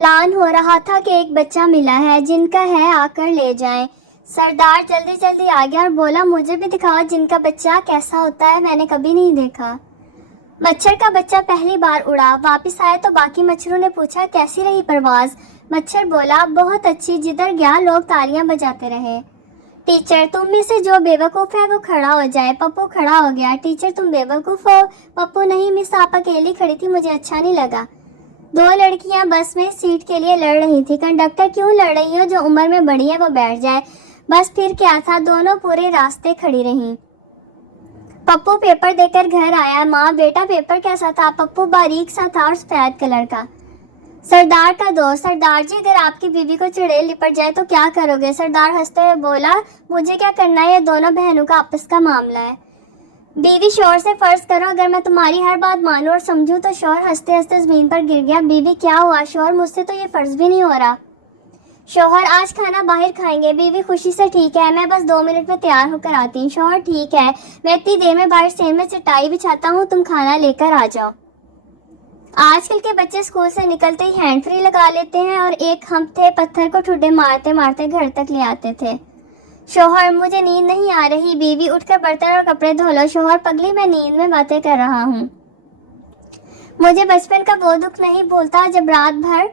اعلان ہو رہا تھا کہ ایک بچہ ملا ہے، جن کا ہے آ کر لے جائیں۔ سردار جلدی جلدی آ گیا اور بولا مجھے بھی دکھاؤ جن کا بچہ کیسا ہوتا ہے، میں نے کبھی نہیں دیکھا۔ مچھر کا بچہ پہلی بار اڑا، واپس آیا تو باقی مچھروں نے پوچھا کیسی رہی پرواز؟ مچھر بولا بہت اچھی، جدھر گیا لوگ تالیاں بجاتے رہے۔ ٹیچر تم میں سے جو بے وقوف ہے وہ کھڑا ہو جائے۔ پپو کھڑا ہو گیا۔ ٹیچر تم بے وقوف ہو؟ پپو نہیں مس، آپ اکیلی کھڑی تھی، مجھے اچھا نہیں لگا۔ دو لڑکیاں بس میں سیٹ کے لیے لڑ رہی تھی۔ کنڈکٹر کیوں لڑ رہی ہو؟ جو عمر میں بڑی ہے وہ بیٹھ جائے۔ بس پھر کیا تھا، دونوں پورے راستے کھڑی رہیں۔ پپو پیپر دے کر گھر آیا۔ ماں بیٹا پیپر کیسا تھا؟ پپو باریک سا تھا اور سفید کلر کا۔ سردار کا دوست سردار جی اگر آپ کی بیوی کو چڑیل لپٹ جائے تو کیا کرو گے؟ سردار ہنستے ہوئے بولا مجھے کیا کرنا ہے، یہ دونوں بہنوں کا آپس کا معاملہ ہے۔ بیوی شوہر سے فرض کرو اگر میں تمہاری ہر بات مانوں اور سمجھوں تو شوہر ہنستے ہنستے زمین پر گر گیا۔ بیوی کیا ہوا؟ شوہر مجھ سے تو یہ فرض بھی نہیں ہو رہا۔ شوہر آج کھانا باہر کھائیں گے۔ بیوی خوشی سے ٹھیک ہے، میں بس 2 منٹ میں تیار ہو کر آتی ہوں۔ شوہر ٹھیک ہے، میں اتنی دیر میں باہر اسٹینڈ میں چٹائی بچھاتا ہوں، تم کھانا لے کر آ جاؤ۔ آج کل کے بچے اسکول سے نکلتے ہی ہینڈ فری لگا لیتے ہیں اور ایک ہم تھے پتھر کو ٹھڈے مارتے مارتے گھر تک لے آتے تھے۔ شوہر مجھے نیند نہیں آ رہی۔ بیوی اٹھ کر برتن اور کپڑے دھو لو۔ شوہر پگلی میں نیند میں باتیں کر رہا ہوں۔ مجھے بچپن کا وہ دکھ نہیں بھولتا جب رات بھر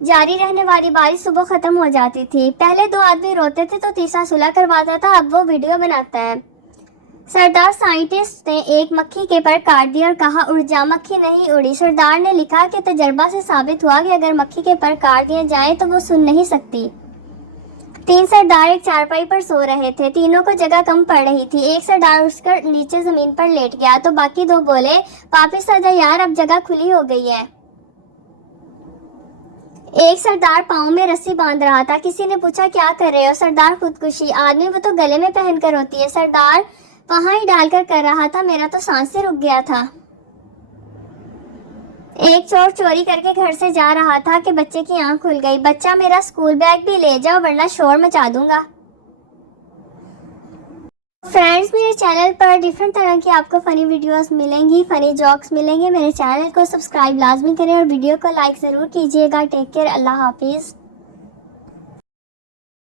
جاری رہنے والی بارش صبح ختم ہو جاتی تھی۔ پہلے 2 آدمی روتے تھے تو تیسرا صلح کرواتا تھا، اب وہ ویڈیو بناتا ہے۔ سردار سائنٹسٹ نے ایک مکھی کے پر کاٹ دیا اور کہا اڑ جا، مکھی نہیں اڑی۔ سردار نے لکھا کہ تجربہ سے ثابت ہوا کہ اگر مکھی کے پر کاٹ دیے جائیں تو وہ سن نہیں سکتی۔ 3 سردار ایک چارپائی پر سو رہے تھے، تینوں کو جگہ کم پڑ رہی تھی۔ ایک سردار اٹھ کر نیچے زمین پر لیٹ گیا تو باقی 2 بولے واپس آ جا یار، اب جگہ کھلی ہو گئی ہے۔ ایک سردار پاؤں میں رسی باندھ رہا تھا۔ کسی نے پوچھا کیا کر رہے ہو؟ سردار خودکشی۔ آدمی وہ تو گلے میں پہن کر ہوتی ہے۔ سردار وہاں ہی ڈال کر رہا تھا، میرا تو سانس سے رک گیا تھا۔ ایک چور چوری کر کے گھر سے جا رہا تھا کہ بچے کی آنکھ کھل گئی۔ بچہ میرا اسکول بیگ بھی لے جاؤ ورنہ شور مچا دوں گا۔ فرینڈز میرے چینل پر ڈیفرنٹ طرح کی آپ کو فنی ویڈیوز ملیں گی، فنی جوکس ملیں گے۔ میرے چینل کو سبسکرائب لازمی کریں اور ویڈیو کو لائک ضرور کیجیے گا۔ ٹیک کیئر، اللہ حافظ۔